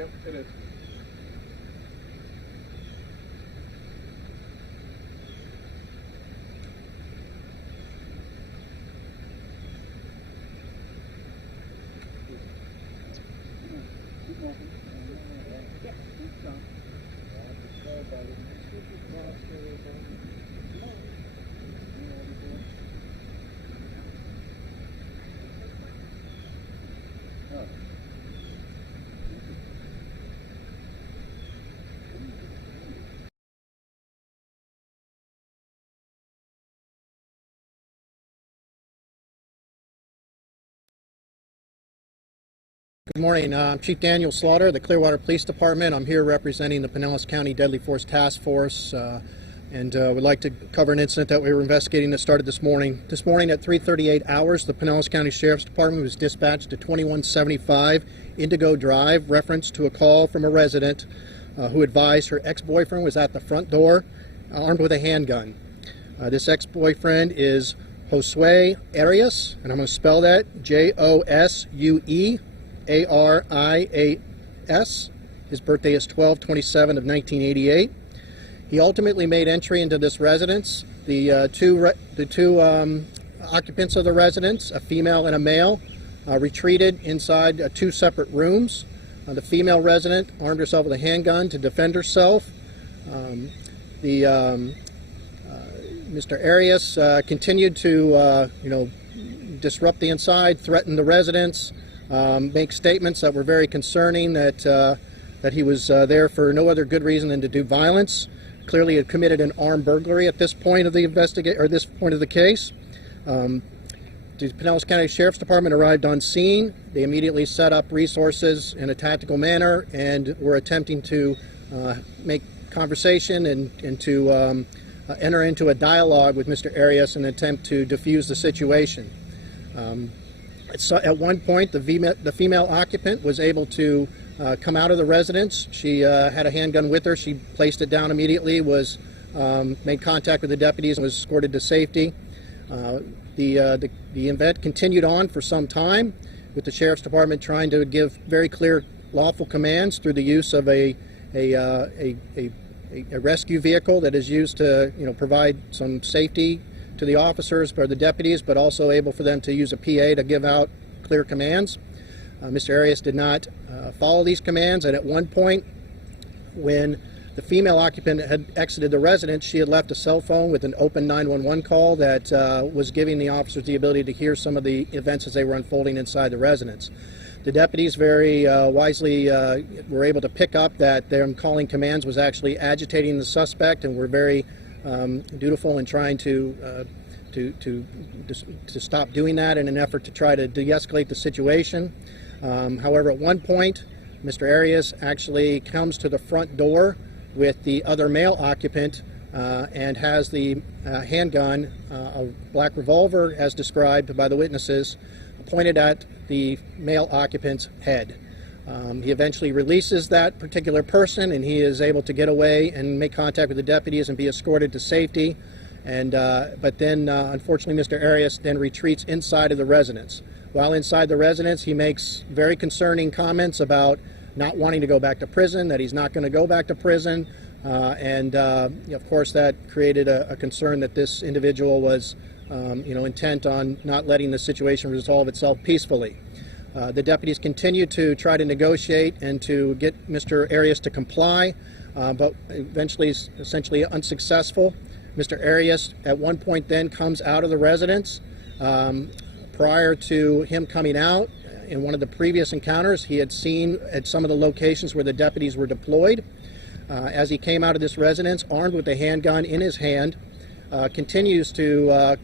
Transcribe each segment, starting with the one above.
Yep, it is. Good morning. I'm Chief Daniel Slaughter of the Clearwater Police Department. I'm here representing the Pinellas County Deadly Force Task Force and would like to cover an incident that we were investigating that started this morning. This morning at 3:38 hours, the Pinellas County Sheriff's Department was dispatched to 2175 Indigo Drive, reference to a call from a resident who advised her ex-boyfriend was at the front door armed with a handgun. This ex-boyfriend is Josue Arias, and I'm going to spell that Josue Arias. His birthday is 12/27 of 1988. He ultimately made entry into this residence. The two occupants of the residence, a female and a male, retreated inside two separate rooms. The female resident armed herself with a handgun to defend herself. Mr. Arias continued to disrupt the inside, threaten the residents, make statements that were very concerning, that he was there for no other good reason than to do violence. Clearly had committed an armed burglary at this point of the this point of the case. The Pinellas County Sheriff's Department arrived on scene. They immediately set up resources in a tactical manner and were attempting to make conversation and to enter into a dialogue with Mr. Arias in an attempt to defuse the situation. At one point, the female occupant was able to come out of the residence. She had a handgun with her. She placed it down immediately, made contact with the deputies, and was escorted to safety. The event continued on for some time, with the Sheriff's Department trying to give very clear lawful commands through the use of a rescue vehicle that is used to provide some safety to the officers or the deputies, but also able for them to use a PA to give out clear commands. Mr. Arias did not follow these commands, and at one point, when the female occupant had exited the residence, she had left a cell phone with an open 911 call that was giving the officers the ability to hear some of the events as they were unfolding inside the residence. The deputies very wisely were able to pick up that them calling commands was actually agitating the suspect, and were very dutiful in trying to stop doing that in an effort to try to de-escalate the situation. However, at one point, Mr. Arias actually comes to the front door with the other male occupant and has the handgun, a black revolver as described by the witnesses, pointed at the male occupant's head. He eventually releases that particular person, and he is able to get away and make contact with the deputies and be escorted to safety. But then, unfortunately, Mr. Arias then retreats inside of the residence. While inside the residence, he makes very concerning comments about not wanting to go back to prison, that he's not going to go back to prison, of course, that created a concern that this individual was, intent on not letting the situation resolve itself peacefully. The deputies continued to try to negotiate and to get Mr. Arias to comply, but eventually essentially unsuccessful. Mr. Arias at one point then comes out of the residence. Prior to him coming out, in one of the previous encounters, he had seen at some of the locations where the deputies were deployed. As he came out of this residence, armed with a handgun in his hand, continues to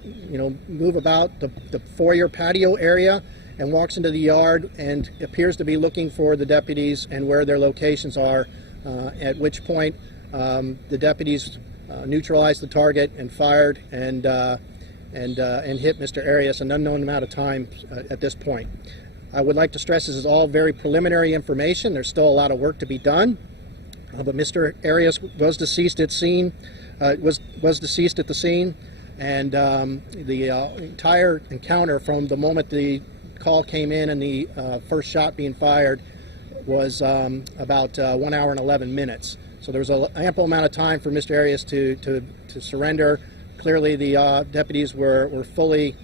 move about the foyer patio area and walks into the yard and appears to be looking for the deputies and where their locations are, at which point the deputies neutralized the target and fired and hit Mr. Arias an unknown amount of time at this point. I would like to stress this is all very preliminary information. There's still a lot of work to be done, but Mr. Arias was deceased at scene. Was deceased at the scene, and the entire encounter from the moment the call came in and the first shot being fired was about 1 hour and 11 minutes. So there was an ample amount of time for Mr. Arias to surrender. Clearly, the deputies were fully,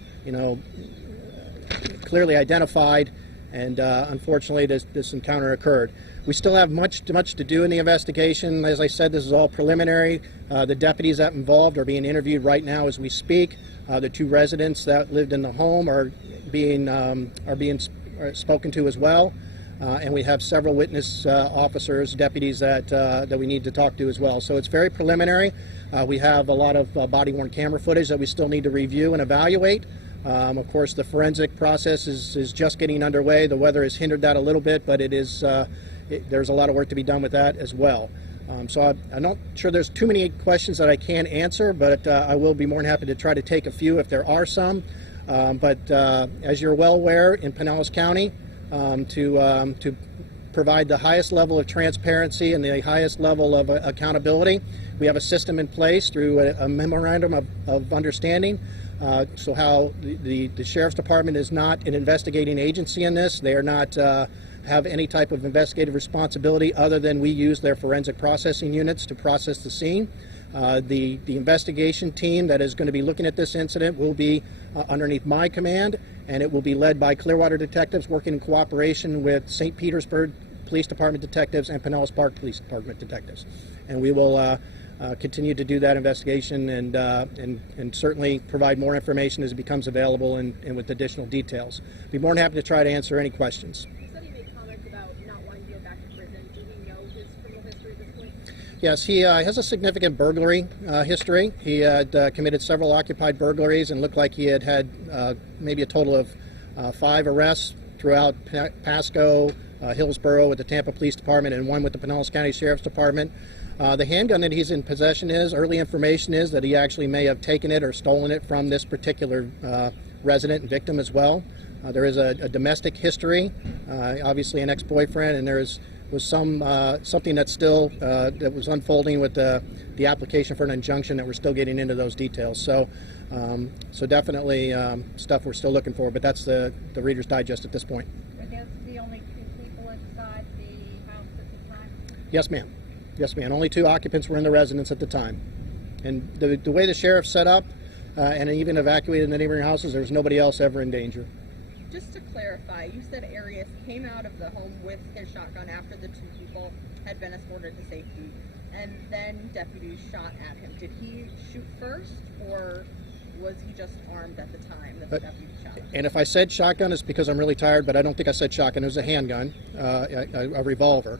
clearly identified, and unfortunately, this encounter occurred. We still have much to do in the investigation. As I said, this is all preliminary. The deputies that involved are being interviewed right now as we speak. The 2 residents that lived in the home are being spoken to as well. And we have several witness officers, deputies that we need to talk to as well. So it's very preliminary. We have a lot of body-worn camera footage that we still need to review and evaluate. Of course, the forensic process is just getting underway. The weather has hindered that a little bit, but there's a lot of work to be done with that as well. So I'm not sure there's too many questions that I can answer, but I will be more than happy to try to take a few if there are some. But as you're well aware, in Pinellas County, to provide the highest level of transparency and the highest level of accountability, we have a system in place through a memorandum of understanding. So how the Sheriff's Department is not an investigating agency in this. They are not have any type of investigative responsibility other than we use their forensic processing units to process the scene. The investigation team that is going to be looking at this incident will be underneath my command, and it will be led by Clearwater detectives working in cooperation with St. Petersburg Police Department detectives and Pinellas Park Police Department detectives. And we will continue to do that investigation and certainly provide more information as it becomes available and with additional details. Be more than happy to try to answer any questions. Yes, he has a significant burglary history. He had committed several occupied burglaries and looked like he had maybe a total of 5 arrests throughout Pasco, Hillsborough with the Tampa Police Department, and 1 with the Pinellas County Sheriff's Department. The handgun that he's in possession early information is that he actually may have taken it or stolen it from this particular resident and victim as well. There is a domestic history, obviously an ex-boyfriend, and there was something that's still that was unfolding with the application for an injunction that we're still getting into those details. So definitely stuff we're still looking for, but that's the Reader's Digest at this point. Were those the only 2 people inside the house at the time? Yes, ma'am. Yes, ma'am. Only 2 occupants were in the residence at the time. And the way the sheriff set up and even evacuated the neighboring houses, there's nobody else ever in danger. Just to clarify, you said Arias came out of the home with his shotgun after the 2 people had been escorted to safety, and then deputies shot at him. Did he shoot first, or was he just armed at the time that the deputies shot him? And if I said shotgun, it's because I'm really tired, but I don't think I said shotgun. It was a handgun, a revolver.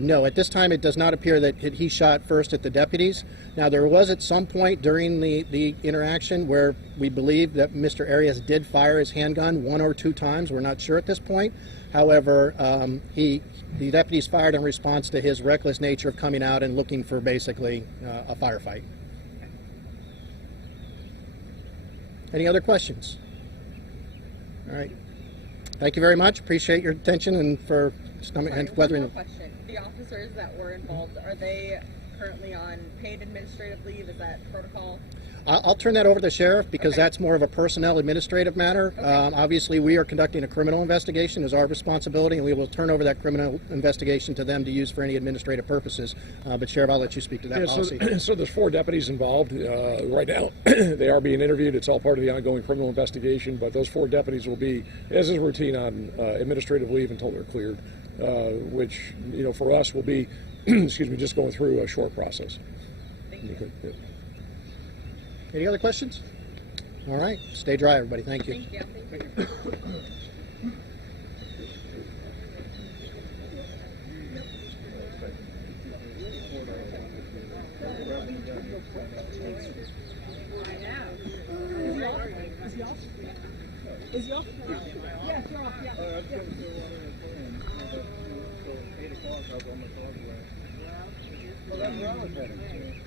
No, at this time it does not appear that he shot first at the deputies. Now, there was at some point during the interaction where we believe that Mr. Arias did fire his handgun 1 or 2 times. We're not sure at this point. However, the deputies fired in response to his reckless nature of coming out and looking for basically a firefight. Any other questions? All right. Thank you very much. Appreciate your attention and for weathering. One more question. The officers that were involved, are they currently on paid administrative leave? Is that protocol? I'll turn that over to the sheriff because that's more of a personnel administrative matter. Obviously, we are conducting a criminal investigation as our responsibility, and we will turn over that criminal investigation to them to use for any administrative purposes. But Sheriff, I'll let you speak to that policy. So there's 4 deputies involved right now. They are being interviewed. It's all part of the ongoing criminal investigation, but those 4 deputies will be, as is routine, on administrative leave until they're cleared, which, for us will be, excuse me, just going through a short process. Thank you. Okay, yeah. Any other questions? All right. Stay dry, everybody. Thank you. Thank you. Thank you. Is he off? Yeah, you're off, yeah. I was going to go on until 8 o'clock. I was on my car. Well, that's where I was heading.